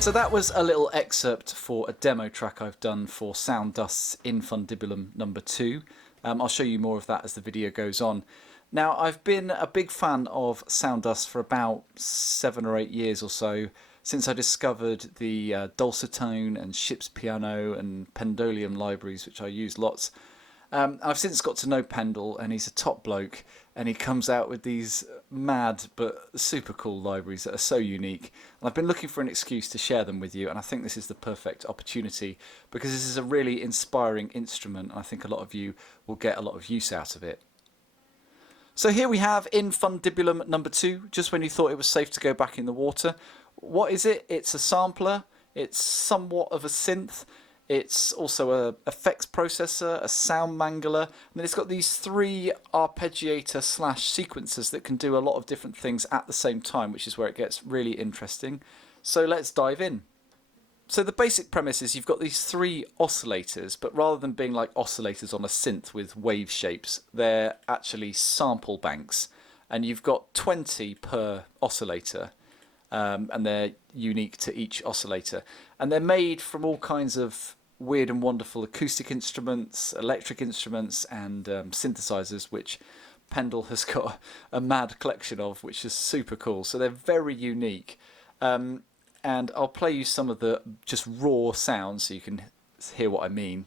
So that was a little excerpt for a demo track I've done for Sound Dust's Infundibulum number 2. I'll show you more of that as the video goes on. Now, I've been a big fan of Sound Dust for about 7 or 8 years or so, since I discovered the Dulcitone and Ship's Piano and Pendulum libraries, which I use lots. I've since got to know Pendle, and he's a top bloke, and he comes out with these mad but super cool libraries that are so unique. And I've been looking for an excuse to share them with you, and I think this is the perfect opportunity because this is a really inspiring instrument, and I think a lot of you will get a lot of use out of it. So here we have Infundibulum number 2, just when you thought it was safe to go back in the water. What is it? It's a sampler, it's somewhat of a synth. It's also a effects processor, a sound mangler, and then it's got these 3 arpeggiator / sequencers that can do a lot of different things at the same time, which is where it gets really interesting. So let's dive in. So the basic premise is you've got these 3 oscillators, but rather than being like oscillators on a synth with wave shapes, they're actually sample banks, and you've got 20 per oscillator. And they're unique to each oscillator, and they're made from all kinds of weird and wonderful acoustic instruments, electric instruments, and synthesizers, which Pendle has got a mad collection of, which is super cool. So they're very unique, and I'll play you some of the just raw sounds so you can hear what I mean.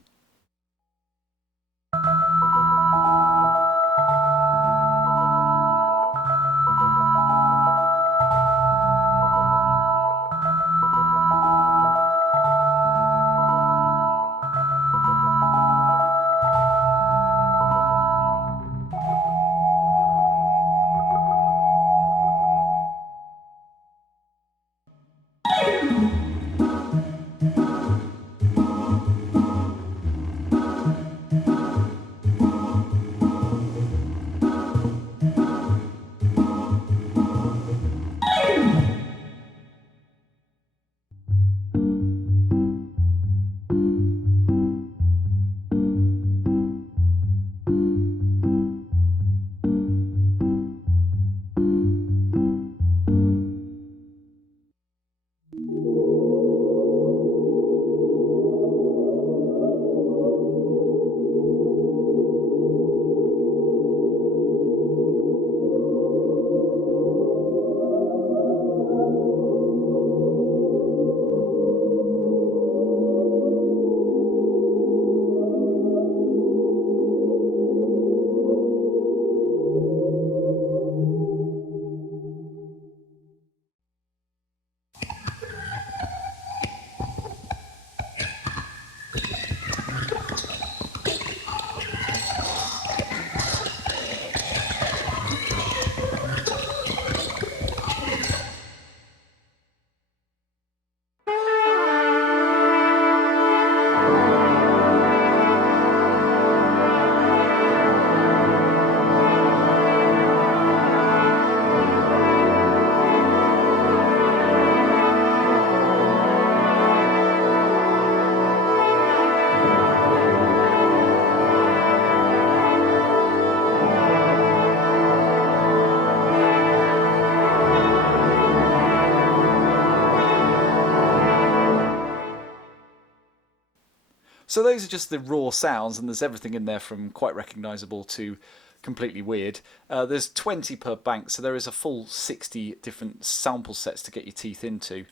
So those are just the raw sounds, and there's everything in there from quite recognisable to completely weird. There's 20 per bank, so there is a full 60 different sample sets to get your teeth into.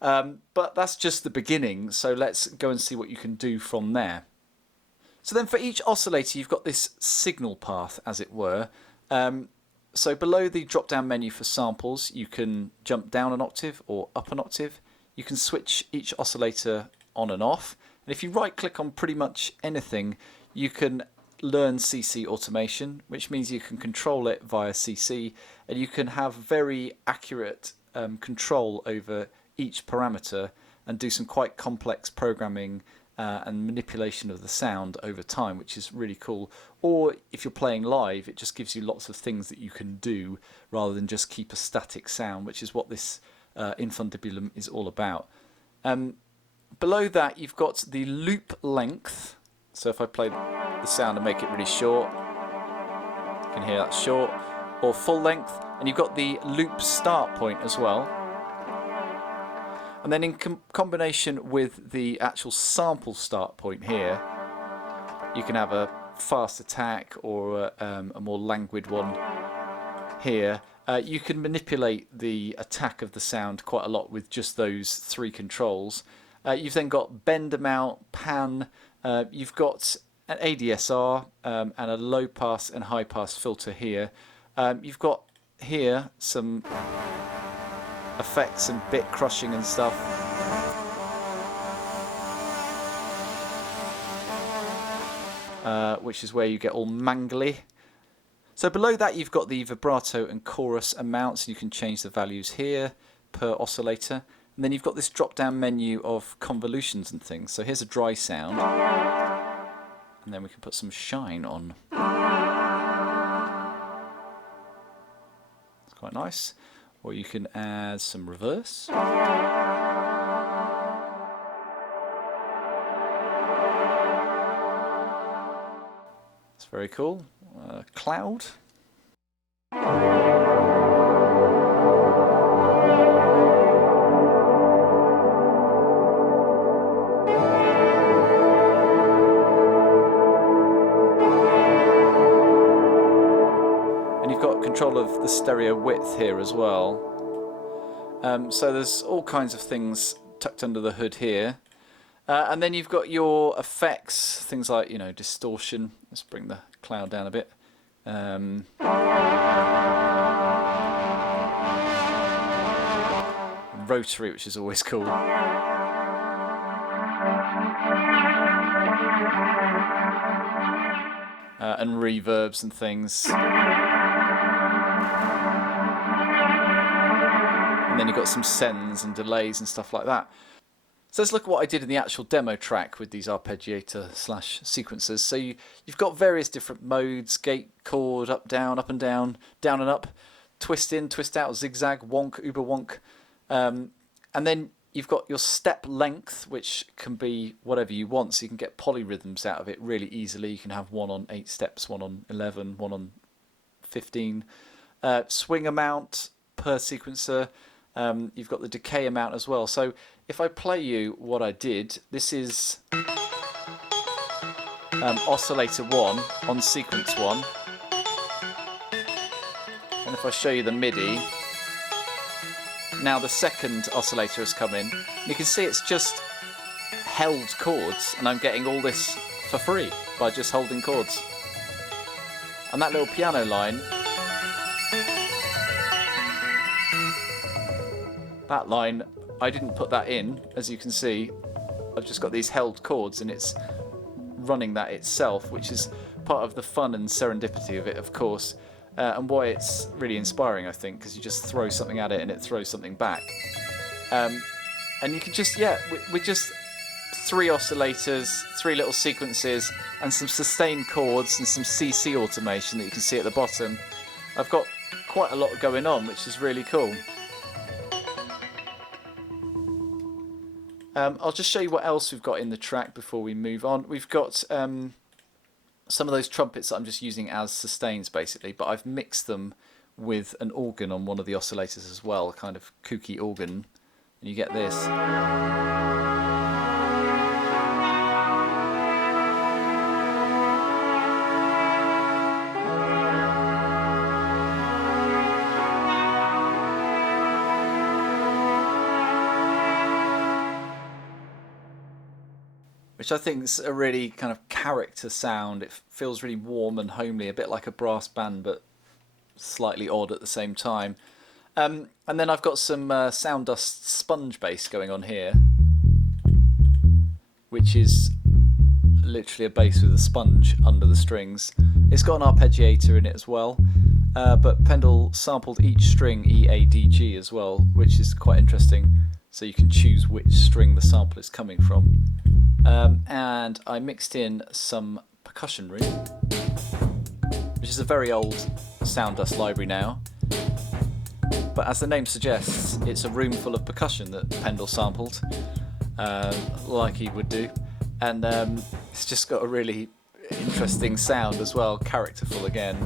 But that's just the beginning, so let's go and see what you can do from there. So then for each oscillator you've got this signal path, as it were. So below the drop-down menu for samples, you can jump down an octave or up an octave. You can switch each oscillator on and off. And if you right-click on pretty much anything, you can learn CC automation, which means you can control it via CC, and you can have very accurate control over each parameter and do some quite complex programming and manipulation of the sound over time, which is really cool. Or if you're playing live, it just gives you lots of things that you can do rather than just keep a static sound, which is what this Infundibulum is all about. Below that you've got the loop length. So if I play the sound and make it really short, you can hear that short, or full length, and you've got the loop start point as well. And then in combination with the actual sample start point here, you can have a fast attack or a more languid one here. You can manipulate the attack of the sound quite a lot with just those 3 controls. You've then got bend amount, pan, you've got an ADSR and a low pass and high pass filter here. You've got here some effects and bit crushing and stuff. Which is where you get all mangly. So below that you've got the vibrato and chorus amounts. You can change the values here per oscillator. And then you've got this drop down menu of convolutions and things. So here's a dry sound. And then we can put some shine on. It's quite nice. Or you can add some reverse. It's very cool. Cloud. And you've got control of the stereo width here as well. So there's all kinds of things tucked under the hood here. And then you've got your effects, things like, you know, distortion. Let's bring the cloud down a bit. Rotary, which is always cool. And reverbs and things. And then you've got some sends and delays and stuff like that. So let's look at what I did in the actual demo track with these arpeggiator / sequencers. So you've got various different modes: gate, chord, up and down, down and up, twist in, twist out, zigzag, wonk, uber wonk. And then you've got your step length, which can be whatever you want. So you can get polyrhythms out of it really easily. You can have one on 8 steps, one on 11, one on 15. Swing amount per sequencer. You've got the decay amount as well. So if I play you what I did, this is oscillator 1 on sequence 1. And if I show you the MIDI, now the second oscillator has come in. You can see it's just held chords, and I'm getting all this for free by just holding chords. And that little piano line, that line, I didn't put that in, as you can see. I've just got these held chords and it's running that itself, which is part of the fun and serendipity of it, of course, and why it's really inspiring, I think, because you just throw something at it and it throws something back. And you can just, with just 3 oscillators, 3 little sequences, and some sustained chords and some CC automation that you can see at the bottom, I've got quite a lot going on, which is really cool. I'll just show you what else we've got in the track before we move on. We've got some of those trumpets that I'm just using as sustains basically, but I've mixed them with an organ on one of the oscillators as well, a kind of kooky organ, and you get this. Which I think is a really kind of character sound. It feels really warm and homely, a bit like a brass band, but slightly odd at the same time. And then I've got some Sound Dust sponge bass going on here, which is literally a bass with a sponge under the strings. It's got an arpeggiator in it as well, but Pendle sampled each string EADG as well, which is quite interesting. So you can choose which string the sample is coming from. And I mixed in some percussion room, which is a very old Sound Dust library now. But as the name suggests, it's a room full of percussion that Pendle sampled, like he would do. And it's just got a really interesting sound as well, characterful again.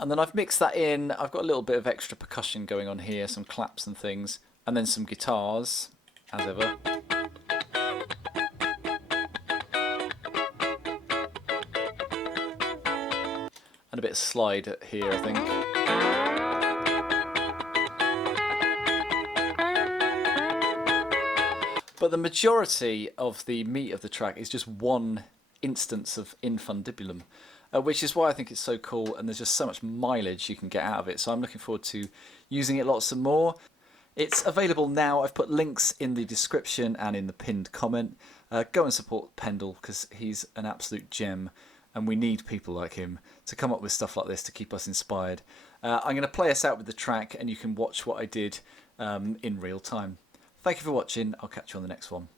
And then I've mixed that in. I've got a little bit of extra percussion going on here, some claps and things, and then some guitars, as ever. And a bit of slide here, I think. But the majority of the meat of the track is just one instance of Infundibulum, which is why I think it's so cool, and there's just so much mileage you can get out of it. So I'm looking forward to using it lots and more. It's available now. I've put links in the description and in the pinned comment. Go and support Pendle, because he's an absolute gem, and we need people like him to come up with stuff like this to keep us inspired. I'm going to play us out with the track, and you can watch what I did in real time. Thank you for watching. I'll catch you on the next one.